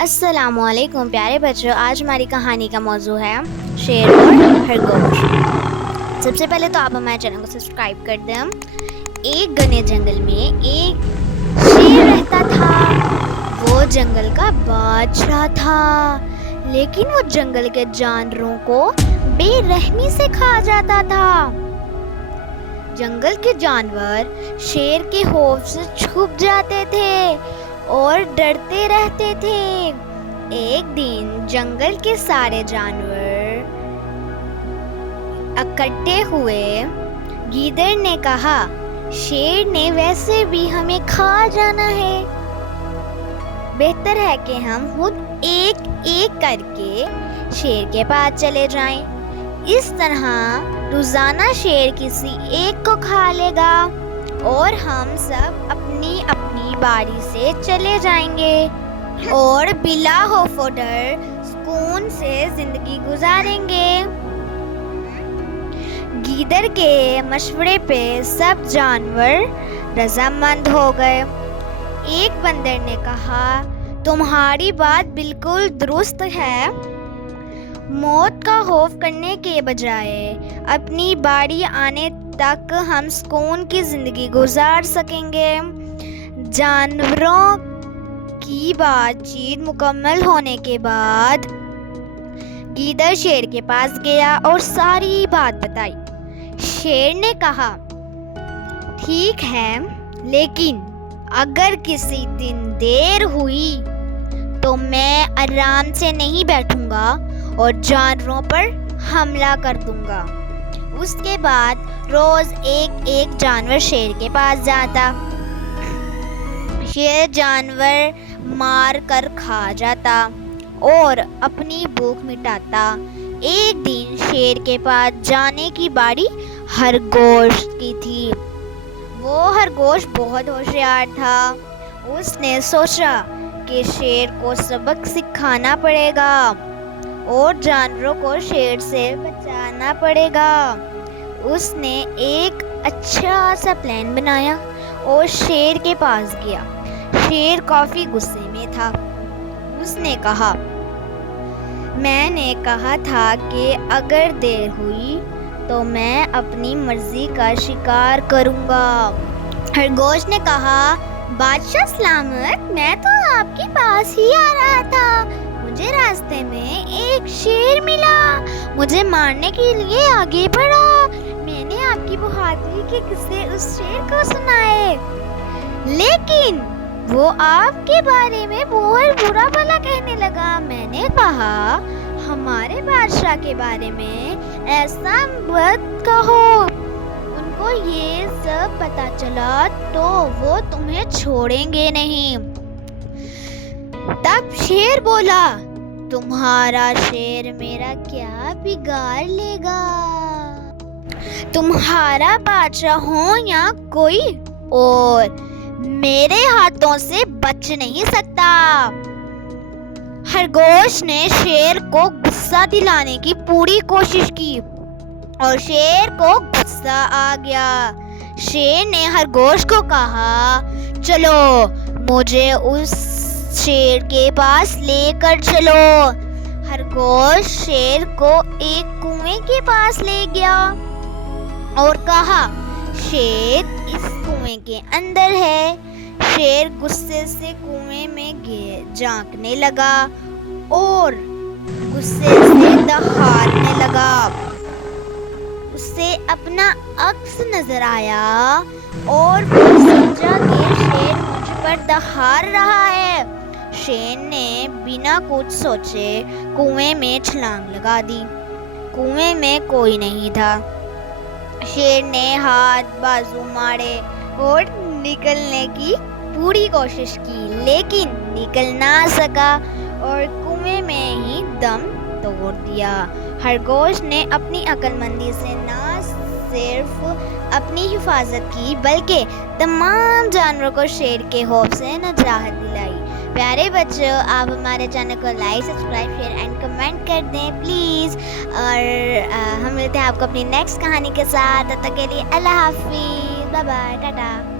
السلام علیکم پیارے بچوں، آج ہماری کہانی کا موضوع ہے شیر اور خرگوش۔ سب سے پہلے تو آپ ہمارے چینل کو سبسکرائب کر دیں۔ ایک گھنے جنگل میں ایک شیر رہتا تھا۔ وہ جنگل کا بادشاہ تھا، لیکن وہ جنگل کے جانوروں کو بے رحمی سے کھا جاتا تھا۔ جنگل کے جانور شیر کے خوف سے چھپ جاتے تھے اور ڈرتے رہتے تھے۔ ایک دن جنگل کے سارے جانور اکٹھے ہوئے۔ گیدڑ نے کہا، شیر نے ویسے بھی ہمیں کھا جانا ہے، بہتر ہے کہ ہم خود ایک ایک کر کے شیر کے پاس چلے جائیں۔ اس طرح روزانہ شیر کسی ایک کو کھا لے گا اور ہم سب اپنی اپنی باری سے چلے جائیں گے اور بلا خوف و ڈر سکون سے زندگی گزاریں گے۔ گیدڑ کے مشورے پہ سب جانور رضامند ہو گئے۔ ایک بندر نے کہا، تمہاری بات بالکل درست ہے۔ موت کا خوف کرنے کے بجائے اپنی باری آنے تک ہم سکون کی زندگی گزار سکیں گے۔ جانوروں کی بات چیت مکمل ہونے کے بعد گیدڑ شیر کے پاس گیا اور ساری بات بتائی۔ شیر نے کہا، ٹھیک ہے، لیکن اگر کسی دن دیر ہوئی تو میں آرام سے نہیں بیٹھوں گا اور جانوروں پر حملہ کر دوں گا۔ اس کے بعد روز ایک ایک جانور شیر کے پاس جاتا۔ شیر جانور مار کر کھا جاتا اور اپنی بھوک مٹاتا۔ ایک دن شیر کے پاس جانے کی باری خرگوش کی تھی۔ وہ خرگوش بہت ہوشیار تھا۔ اس نے سوچا کہ شیر کو سبق سکھانا پڑے گا اور جانوروں کو شیر سے بچانا پڑے گا۔ اس نے ایک اچھا سا پلان بنایا اور شیر کے پاس گیا۔ شیر کافی غصے میں تھا۔ اس نے کہا، میں نے کہا تھا کہ اگر دیر ہوئی تو میں اپنی مرضی کا شکار کروں گا۔ خرگوش نے کہا، بادشاہ سلامت، میں تو آپ کے پاس ہی آ رہا تھا۔ مجھے راستے میں ایک شیر ملا، مجھے مارنے کے لیے آگے بڑھا۔ میں نے آپ کی بہادری کے قصے اس شیر کو سنائے، لیکن وہ آپ کے بارے میں بہت برا بھلا کہنے لگا۔ میں نے کہا، ہمارے بادشاہ کے بارے میں ایسا مت کہو، ان کو یہ سب پتہ چلا تو وہ تمہیں چھوڑیں گے نہیں۔ تب شیر بولا، تمہارا شیر میرا کیا بگاڑ لے گا؟ تمہارا بادشاہ ہو یا کوئی اور، میرے ہاتھوں سے بچ نہیں سکتا۔ خرگوش نے شیر کو غصہ دلانے کی پوری کوشش کی اور شیر کو غصہ آ گیا۔ شیر نے خرگوش کو کہا، چلو مجھے اس شیر کے پاس لے کر چلو۔ خرگوش شیر کو ایک کنویں کے پاس لے گیا اور کہا، شیر اس کنویں کے اندر ہے۔ شیر غصے سے کنویں میں جھانکنے لگا اور غصے سے دہاڑنے لگا۔ اسے اپنا عکس نظر آیا اور وہ سمجھا کہ شیر مجھ پر دہاڑ رہا ہے۔ شیر نے بنا کچھ سوچے کنویں میں چھلانگ لگا دی۔ کنویں میں کوئی نہیں تھا۔ شیر نے ہاتھ بازو مارے اور نکلنے کی پوری کوشش کی، لیکن نکل نہ سکا اور کنویں میں ہی دم توڑ دیا۔ خرگوش نے اپنی عقل مندی سے نہ صرف اپنی حفاظت کی بلکہ تمام جانوروں کو شیر کے خوف سے نجات دلائی۔ پیارے بچوں، آپ ہمارے چینل کو like, subscribe, share and comment کر دیں پلیز، اور ہم ملتے ہیں آپ کو اپنی نیکسٹ کہانی کے ساتھ۔ تب تک کے لیے اللہ حافظ، بائے بائے، ٹاٹا۔